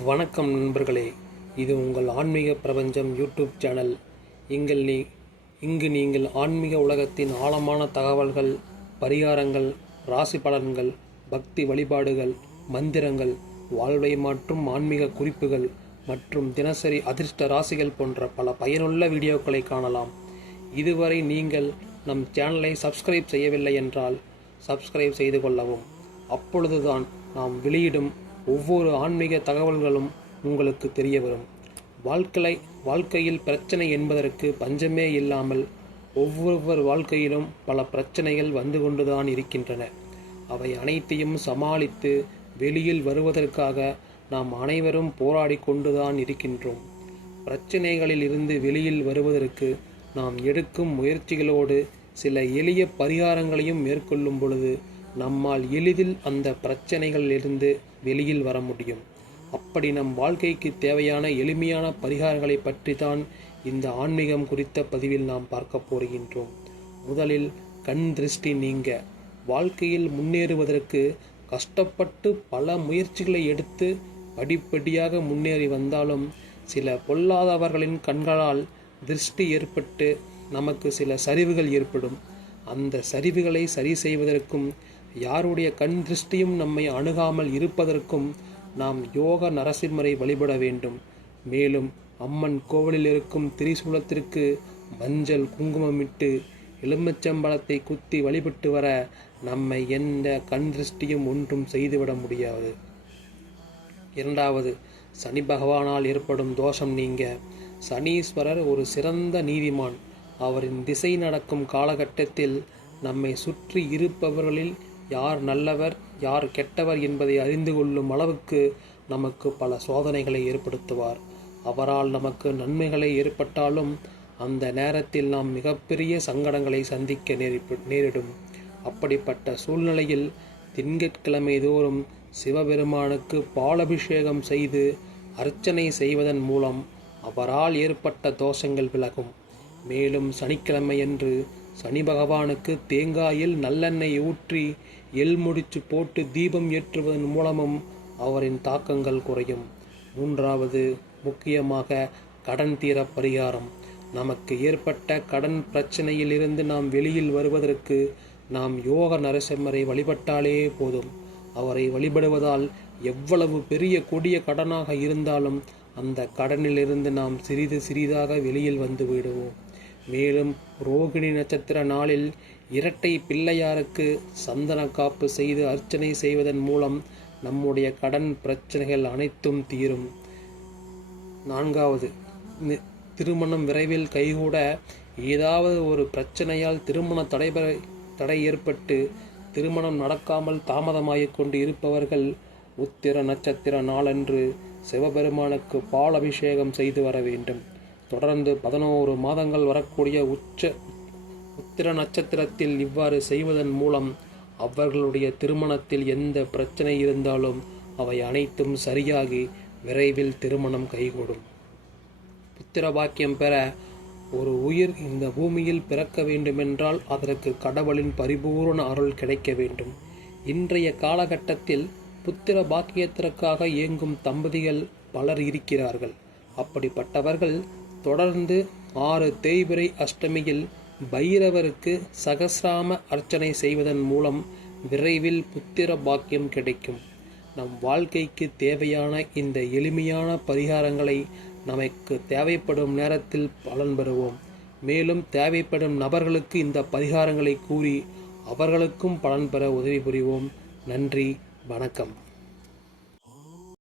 வணக்கம் நண்பர்களே. இது உங்கள் ஆன்மீக பிரபஞ்சம் யூடியூப் சேனல். இங்கள் நீ இங்கு நீங்கள் ஆன்மீக உலகத்தின் ஆழமான தகவல்கள் பரிகாரங்கள் ராசி பலன்கள் பக்தி வழிபாடுகள் மந்திரங்கள் வாழ்வை மாற்றும் ஆன்மீக குறிப்புகள் மற்றும் தினசரி அதிர்ஷ்ட ராசிகள் போன்ற பல பயனுள்ள வீடியோக்களை காணலாம். இதுவரை நீங்கள் நம் சேனலை சப்ஸ்கிரைப் செய்யவில்லை என்றால் சப்ஸ்கிரைப் செய்து கொள்ளவும். அப்பொழுதுதான் நாம் வெளியிடும் ஒவ்வொரு ஆன்மீக தகவல்களும் உங்களுக்கு தெரிய வரும் வாழ்க்கை வாழ்க்கையில் பிரச்சனை என்பதற்கு பஞ்சமே இல்லாமல் ஒவ்வொருவர் வாழ்க்கையிலும் பல பிரச்சனைகள் வந்து கொண்டுதான் இருக்கின்றன. அவை அனைத்தையும் சமாளித்து வெளியில் வருவதற்காக நாம் அனைவரும் போராடி கொண்டுதான் இருக்கின்றோம். பிரச்சனைகளில் இருந்து வெளியில் வருவதற்கு நாம் எடுக்கும் முயற்சிகளோடு சில எளிய பரிகாரங்களையும் மேற்கொள்ளும் பொழுது நம்மால் எளிதில் அந்த பிரச்சனைகளிலிருந்து வெளியில் வர முடியும். அப்படி நம் வாழ்க்கைக்கு தேவையான எளிமையான பரிகாரங்களை பற்றி தான் இந்த ஆன்மீகம் குறித்த பதிவில் நாம் பார்க்க போகின்றோம். முதலில் கண் திருஷ்டி நீங்க. வாழ்க்கையில் முன்னேறுவதற்கு கஷ்டப்பட்டு பல முயற்சிகளை எடுத்து படிப்படியாக முன்னேறி வந்தாலும் சில பொல்லாதவர்களின் கண்களால் திருஷ்டி ஏற்பட்டு நமக்கு சில சரிவுகள் ஏற்படும். அந்த சரிவுகளை சரி செய்வதற்கும் யாருடைய கண் திருஷ்டியும் நம்மை அணுகாமல் இருப்பதற்கும் நாம் யோக நரசிம்மரை வழிபட வேண்டும். மேலும் அம்மன் கோவிலில் இருக்கும் திரிசூலத்திற்கு மஞ்சள் குங்குமமிட்டு எலுமிச்சம்பழத்தை குத்தி வழிபட்டு வர நம்மை எந்த கண் திருஷ்டியும் ஒன்றும் செய்துவிட முடியாது. இரண்டாவது சனி பகவானால் ஏற்படும் தோஷம் நீங்க. சனீஸ்வரர் ஒரு சிறந்த நீதிமான். அவரின் திசை நடக்கும் காலகட்டத்தில் நம்மை சுற்றி இருப்பவர்களில் யார் நல்லவர் யார் கெட்டவர் என்பதை அறிந்து கொள்ளும் அளவுக்கு நமக்கு பல சோதனைகளை ஏற்படுத்துவார். அவரால் நமக்கு நன்மைகளை ஏற்பட்டாலும் அந்த நேரத்தில் நாம் மிகப்பெரிய சங்கடங்களை சந்திக்க நேரிப்பு நேரிடும். அப்படிப்பட்ட சூழ்நிலையில் திங்கட்கிழமை தோறும் சிவபெருமானுக்கு பாலபிஷேகம் செய்து அர்ச்சனை செய்வதன் மூலம் அவரால் ஏற்பட்ட தோஷங்கள் விலகும். மேலும் சனிக்கிழமையன்று சனி பகவானுக்கு தேங்காயில் நல்லெண்ணெய் ஊற்றி எள் முடிச்சு போட்டு தீபம் ஏற்றுவதன் மூலமும் அவரின் தாக்கங்கள் குறையும். மூன்றாவது முக்கியமாக கடன் தீர பரிகாரம். நமக்கு ஏற்பட்ட கடன் பிரச்சனையிலிருந்து நாம் வெளியில் வருவதற்கு நாம் யோக நரசிம்மரை வழிபட்டாலே போதும். அவரை வழிபடுவதால் எவ்வளவு பெரிய கொடிய கடனாக இருந்தாலும் அந்த கடனிலிருந்து நாம் சிறிது சிறிதாக வெளியில் வந்து விடுவோம். மேலும் ரோகிணி நட்சத்திர நாளில் இரட்டை பிள்ளையாருக்கு சந்தன காப்பு செய்து அர்ச்சனை செய்வதன் மூலம் நம்முடைய கடன் பிரச்சனைகள் அனைத்தும் தீரும். நான்காவது திருமணம் விரைவில் கைகூட ஏதாவது ஒரு பிரச்சனையால் திருமண தடைபெற தடை ஏற்பட்டு திருமணம் நடக்காமல் தாமதமாகிக் கொண்டு இருப்பவர்கள் உத்திர நட்சத்திர நாளன்று சிவபெருமானுக்கு பால் அபிஷேகம் செய்து வர வேண்டும். தொடர்ந்து பதினோரு மாதங்கள் வரக்கூடிய உச்ச உத்திர நட்சத்திரத்தில் இவ்வாறு செய்வதன் மூலம் அவர்களுடைய திருமணத்தில் எந்த பிரச்சனை இருந்தாலும் அவை அனைத்தும் சரியாகி விரைவில் திருமணம் கைகூடும். புத்திர பாக்கியம் பெற ஒரு உயிர் இந்த பூமியில் பிறக்க வேண்டுமென்றால் அதற்கு கடவுளின் பரிபூர்ண அருள் கிடைக்க வேண்டும். இன்றைய காலகட்டத்தில் புத்திர பாக்கியத்திற்காக இயங்கும் தம்பதிகள் பலர் இருக்கிறார்கள். அப்படிப்பட்டவர்கள் தொடர்ந்து ஆறு தேய்பிரை அஷ்டமியில் பைரவருக்கு சகசிராம அர்ச்சனை செய்வதன் மூலம் விரைவில் புத்திர பாக்கியம் கிடைக்கும். நம் வாழ்க்கைக்கு தேவையான இந்த எளிமையான பரிகாரங்களை நமக்கு தேவைப்படும் நேரத்தில் பலன் பெறுவோம். மேலும் தேவைப்படும் நபர்களுக்கு இந்த பரிகாரங்களை கூறி அவர்களுக்கும் பலன் பெற உதவி புரிவோம். நன்றி வணக்கம்.